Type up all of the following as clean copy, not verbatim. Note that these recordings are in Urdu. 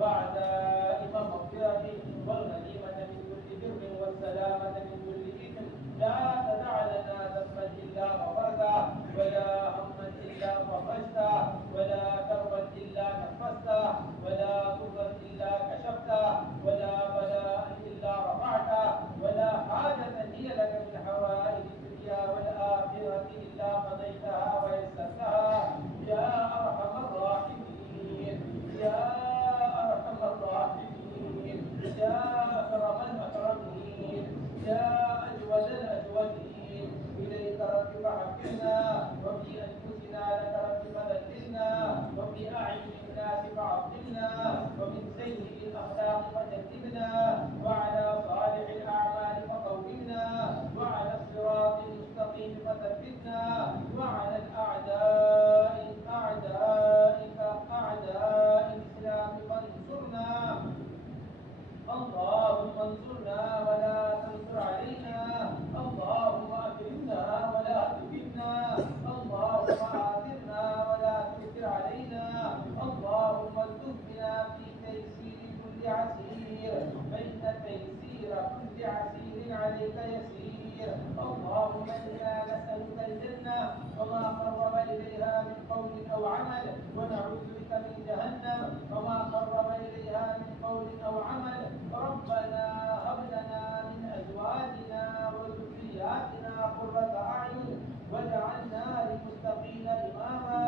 وعزائم مغفرة والغنيمة من كل بر والسلامة من كل إثم. لا تدع لنا ذنبا إلا غفرته ولا هما إلا فرجته ولا كربا إلا نفسته ولا ضرا إلا كشفته ولا بلاء إلا رفعته ولا حاجة هي لك من حوائج الدنيا والآخرة إلا قضيتها ويسرتها يا أرحم الراحمين يا أرحم الراحمين يا أكرم الأكرمين يا أجود الأجودين. إليك رب فحكمنا وفي أنفسنا لك رب فذكرنا وفي أعين الناس فعظمنا ومن سيء الأخلاق فجنبنا وعلى صالح الأعمال فقومنا وعلى الصراط المستقيم فثبتنا وعلى الأعداء أعدائك أعداء الإسلام فانصرنا. اللهم انصرنا ولا تنصر علينا. اللهم أكرمنا ولا تهنا. اللهم آثرنا ولا تؤثر علينا. اللهم ارزقنا في تيسير كل عسير فإن تيسير كل عسير عليك يسير. اللهم إنا نسألك الجنة وما قرب إليها من قول أو عمل ونعوذ بك من جهنم وما قرب إليها من قول أو عمل. ربنا هب لنا من أزواجنا وذرياتنا قرة أعين واجعلنا للمتقين إماما.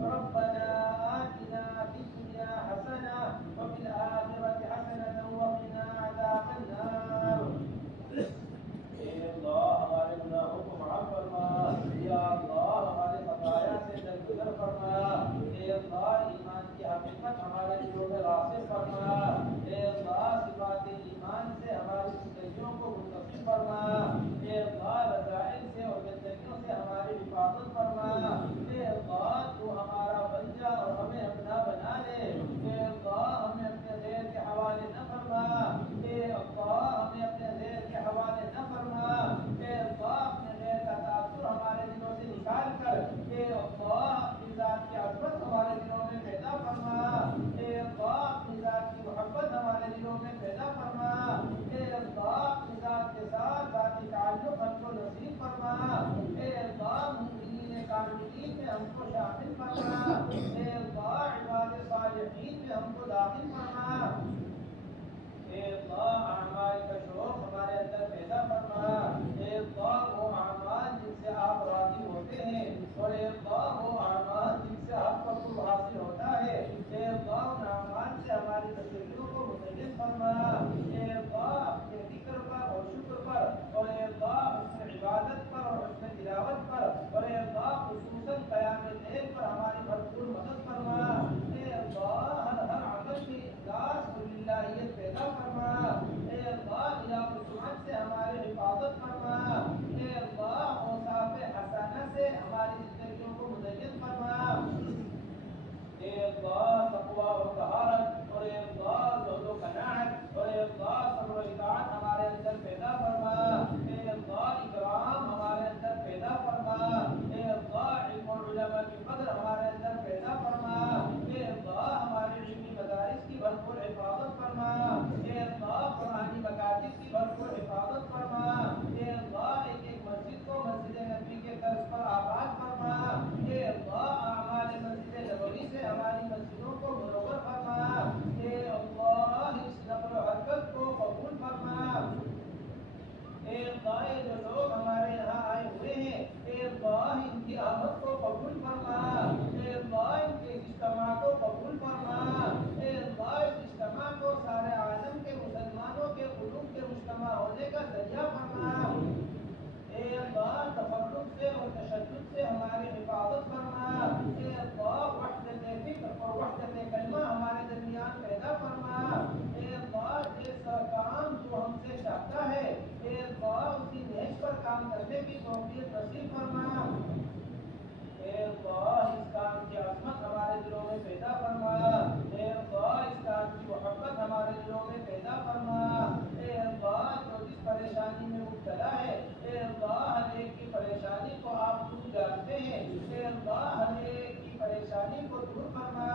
ربنا آتنا في الدنيا حسنة وفي الآخرة حسنة وقنا عذاب النار. اللہ ہمارے گناہوں کو معاف فرما. یا اللہ ہمارے خطایا سے درگزر فرما. اے اللہ ایمان کی حقیقت ہمارے دلوں میں راسخ فرما. اے اللہ صفات ایمان سے ہماری زندگیوں کو منتخب فرما. اے اللہ رذائل سے اور گندگیوں سے ہماری حفاظت فرما. اے اللہ تو ہمارا بن جا اور ہمیں اپنا بنا لے. اے اللہ ہمیں اپنے غیر کے حوالے نہ فرما. اے اللہ ہمیں اپنے غیر کے حوالے نہ فرما. اے اللہ اپنے غیر کا تاثر ہمارے دلوں سے نکال کر اے اللہ اپنی ذات کی عظمت ہمارے دلوں میں پیدا فرما. اے اللہ اپنی ذات کی محبت ہمارے دلوں میں پیدا فرما. اے اللہ اپنی ذات کے ساتھ ذاتی تعلق ہم کو نصیب فرما. اے اللہ مومنین کاملین میں ہم کو شامل فرما. اے اللہ عباد صالحین میں ہم کو داخل فرما. اے اللہ اعمال کا شوق ہمارے اندر پیدا فرما. اے اللہ وہ اعمال جن سے آپ راضی ہوتے ہیں اور اے اللہ وہ اعمال جن سے آپ کو قرب حاصل ہوتا ہے. اے اللہ ان اعمال سے ہماری زندگیوں کو مزین فرما. اے اللہ اپنے ذکر پر اور شکر پر اور اے اللہ اس عبادت پر اور اس تلاوت پر اور اے اللہ خصوصاً قیام لیل پر ہماری بھرپور مدد فرما. اے اللہ ہر عمل میں اخلاص اور للہیت پیدا فرما. اے اللہ الہ سمعت سے ہماری حفاظت فرما. اے اللہ اوصاف حسنہ سے ہماری زندگیوں کو مزین فرما. اے اللہ تقوی و طہارت اور اے اللہ زہد و قناعت اور اے اللہ صبر و اطاعت ہمارے اندر پیدا فرما. اے اللہ اکرام ہمارے اندر پیدا فرما. اے اللہ علم و علماء کی قدر ہمارے اندر پیدا فرما. اے اللہ ہمارے علمی مدارس کی بھرپور حفاظت فرما. اے اللہ قرآنی مکاتب کی بھرپور حفاظت فرما. اے اللہ ایک ایک مسجد کو مسجد نبی کے طرز پر آباد فرما. اے اللہ اعمال مسجد نبوی سے ہماری مسجدوں کو منور فرما. اے اللہ اس نقل و حرکت کو قبول فرما. اے اللہ جو لوگ ہمارے یہاں آئے ہوئے ہیں اے اللہ ان کی آمد کو قبول فرما. اے اللہ ان کے اجتماع کو قبول فرما. اے اللہ اس اجتماع کو سارے عالم کے مسلمانوں کے قلوب کے مجتمع ہونے کا ذریعہ فرما. اے اللہ تفرق سے اور تشدد سے ہماری حفاظت فرما. اے اللہ وحدت فکر اور وحدت کلمہ ہمارے درمیان پیدا فرما. اے اللہ جیسا کام جو ہم سے چاہتا ہے اے اللہ اسی نہج پر کام کرنے کی توفیق نصیب فرما. اے اللہ اس کام کی عظمت ہمارے دلوں میں پیدا فرما. اے اللہ اس کام کی محبت ہمارے دلوں میں پیدا فرما. اے اللہ جو جس پریشانی میں مبتلا ہے اے اللہ ہر ایک کی پریشانی کو آپ خود جانتے ہیں. اے اللہ ہر ایک کی پریشانی کو دور فرما.